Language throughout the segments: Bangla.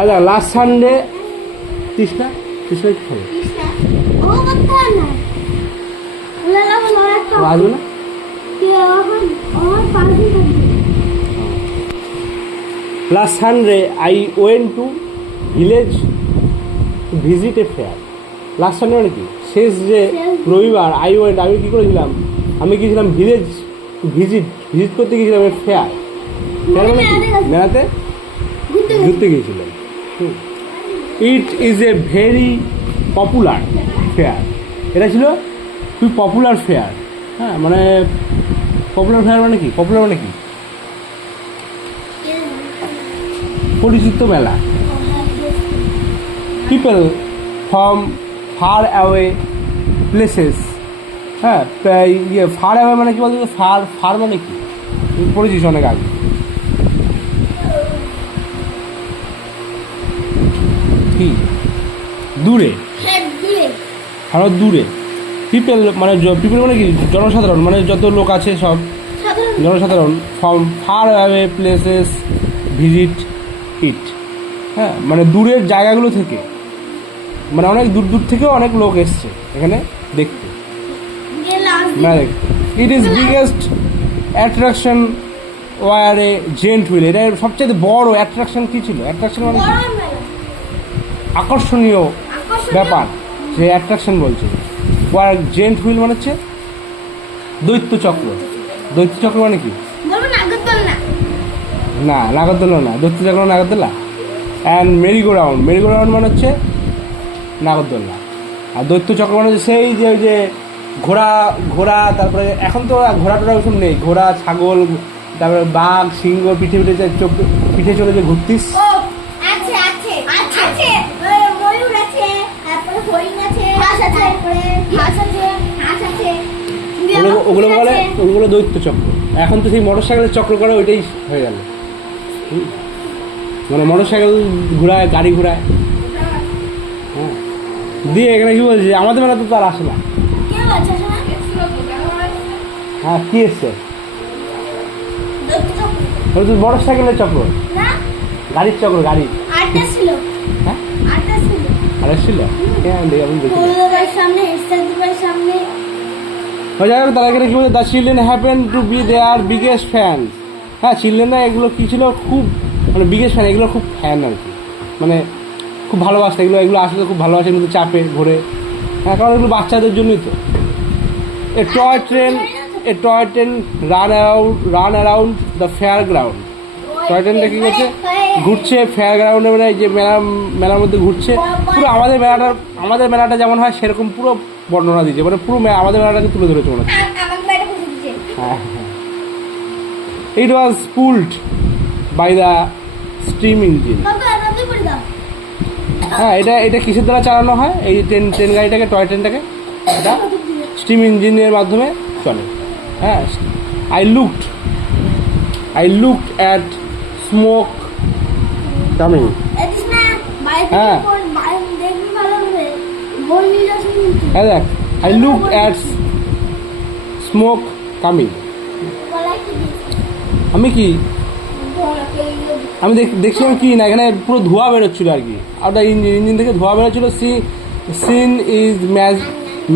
আচ্ছা লাস্ট সানডে তৃষ্ণা তৃষ্ণা কি খাবে আসবে না last Sunday I went to village to visit a fair. Last Sunday মানে কি শেষ যে রবিবার আমি কী করেছিলাম, আমি গিয়েছিলাম ভিলেজ ভিজিট করতে গিয়েছিলাম ফেয়ার। ফেয়ার মানে কি মেলাতে ঘুরতে গিয়েছিলাম। It is a very popular fair. এটা ছিল খুবই পপুলার ফেয়ার। হ্যাঁ মানে পপুলার ফেয়ার মানে কি, পপুলার মানে কি পরিচিত মেলা। People from far away places. হ্যাঁ ফার অ্যাওয়ে মানে কি বলতো, ফার মানে কি পড়েছিস অনেক আগে। কি দূরে, আরো দূরে। পিপল মানে কি জনসাধারণ, মানে যত লোক আছে সব জনসাধারণ। From far away places visit it. হ্যাঁ মানে দূরের জায়গাগুলো থেকে, মানে অনেক দূর দূর থেকেও অনেক লোক এসছে এখানে দেখতে, না দেখতে। It is biggest attraction war a giant wheel. এটা সবচেয়ে বড় অ্যাট্রাকশন কী ছিল? অ্যাট্রাকশন মানে আকর্ষণীয় ব্যাপার, যে অ্যাট্রাকশন বলছে। ওয়ার জেন্ট হুইল মানে হচ্ছে দৈত্য চক্র। দৈত্য চক্র মানে কি? না নাগরদোলা না, দৈত্য চক্র নাগরদোলা। অ্যান্ড মেরিগো রাউন্ড মানে হচ্ছে নাগরদোলা। আর দৈত্য চক্র মানে সেই যে ওই যে ঘোড়া, তারপরে এখন তো ঘোড়া টোড়া ওসব নেই, ঘোড়া ছাগল, তারপরে বাঘ সিংহ পিঠে চলে যে ঘুরতিস। ওগুলো দৈত্য চক্র। এখন তো সেই মোটর সাইকেলের চক্র করে ওইটাই হয়ে গেল। মানে মোটর সাইকেল ঘোরায়, গাড়ি ঘোরায়। হ্যাঁ দিয়ে এখানে কি বলছি, আমাদের মেলা তো তার আসে না। হ্যাঁ কি এসছে মোটর সাইকেলের চক্র, গাড়ির চক্র, গাড়ি। হ্যাঁ আর এসছিল তারা এখানে কি বলছে, the children happen to be their biggest fan. হ্যাঁ চিলড্রেনরা এগুলো কী ছিল, খুব মানে বিগেস্ট ফ্যান, এগুলো খুব ফ্যান আর কি, মানে খুব ভালোবাসে এগুলো আসলে খুব ভালোবাসে, কিন্তু চাপে ঘোরে। হ্যাঁ কারণ এগুলো বাচ্চাদের জন্যই তো। এ toy train run around the fair ground. Toy ট্রেনটা কী করছে, ঘুরছে ফেয়ার গ্রাউন্ডে, মানে যে মেলার মধ্যে ঘুরছে। পুরো আমাদের মেলাটা যেমন হয় সেরকম পুরো বর্ণনা দিয়েছে, মানে পুরো আমাদের মেলাটাকে তুলে ধরেছে মনে হচ্ছে। হ্যাঁ it was pulled by the steam engine. হ্যাঁ এটা কিসের দ্বারা চালানো হয় এই ট্রেন গাড়িটাকে, টয় ট্রেনটাকে? এটা স্টিম ইঞ্জিনের মাধ্যমে চলে। হ্যাঁ I looked at smoke coming. হ্যাঁ দেখ I looked at smoke coming. আমি দেখছিলাম কি না, এখানে পুরো ধোঁয়া বেরোচ্ছিল আর কি, আর ইঞ্জিন থেকে ধোঁয়া বেরোচ্ছিল। Seen is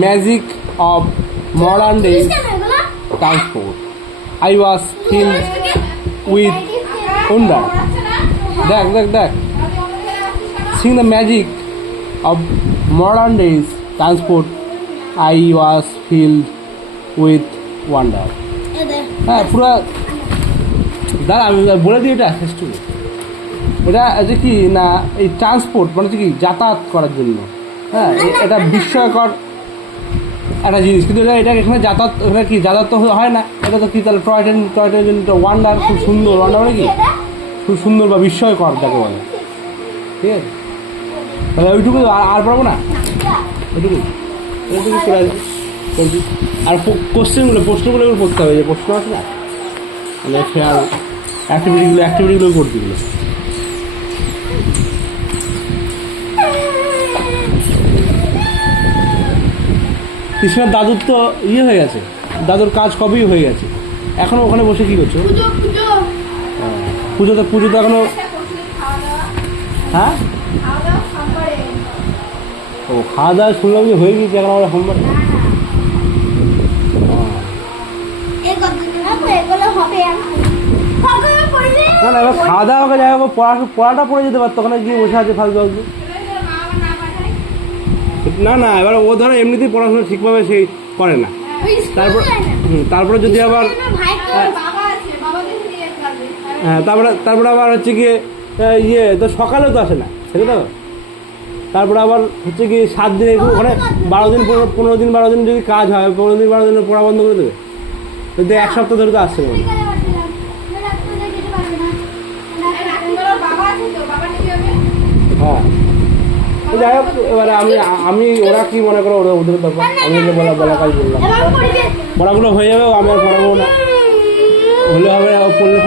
magic of modern day transport. I was filled with wonder. দেখ seen the magic of modern days transport. I was filled with wonder. হ্যাঁ পুরো দাঁড়া আমি বলে দিই, এটা শেষ টু এটা যে কি না, এই ট্রান্সপোর্ট মানে হচ্ছে কি যাতায়াত করার জন্য। হ্যাঁ এটা বিস্ময়কর একটা জিনিস, কিন্তু এটা এখানে যাতায়াত, এখানে কি যাতায়াত তো হয় না। এটা তো কি তাহলে টয় ট্রেন ওয়ান্ডার, খুব সুন্দর। ওয়ান্ডার মানে কি খুব সুন্দর বা বিস্ময়কর যাকে বলে। ঠিক আছে তাহলে ওইটুকু আর পারবো না, ওইটুকু করে আসবি। আর প্রশ্নগুলো পড়তে হবে, যে প্রশ্ন আছে না, মানে ফেয়ার অ্যাক্টিভিটিগুলো করতে গেলে। কৃষ্ণার দাদুর তো হয়ে গেছে, দাদুর কাজ কবেই হয়ে গেছে, এখনো ওখানে বসে কি করছো? পুজো তো এখনো হ্যাঁ ও খাওয়া দাওয়া শুনলাম যে হয়ে গিয়েছে এখন আমরা হোমওয়ার্ক না না এবার খাওয়া দাওয়া করে যাই হোক পড়াটা পড়ে যেতে পারতো ওখানে গিয়ে বসে আছে ফালতু ফালতু না না এবার ও ধরো এমনিতেই পড়াশোনা ঠিকভাবে সেই করে না তারপরে যদি আবার হ্যাঁ তারপরে আবার হচ্ছে গিয়ে ইয়ে তো সকালেও তো আসে না সেটা তো তারপরে আবার হচ্ছে কি 7 দিন ওখানে 12 দিন 15 দিন যদি কাজ হয় 15 দিন 12 দিনের পড়া বন্ধ করে দেবে কিন্তু 1 সপ্তাহ ধরে তো আসছে না হ্যাঁ যাই হোক এবারে আমি ওরা কি মনে করো ওরা ওদের ব্যাপার আমি বলা কাজ বললাম পড়াগুলো হয়ে যাবে আমি আর পড়াবো না হলে হবে পড়লে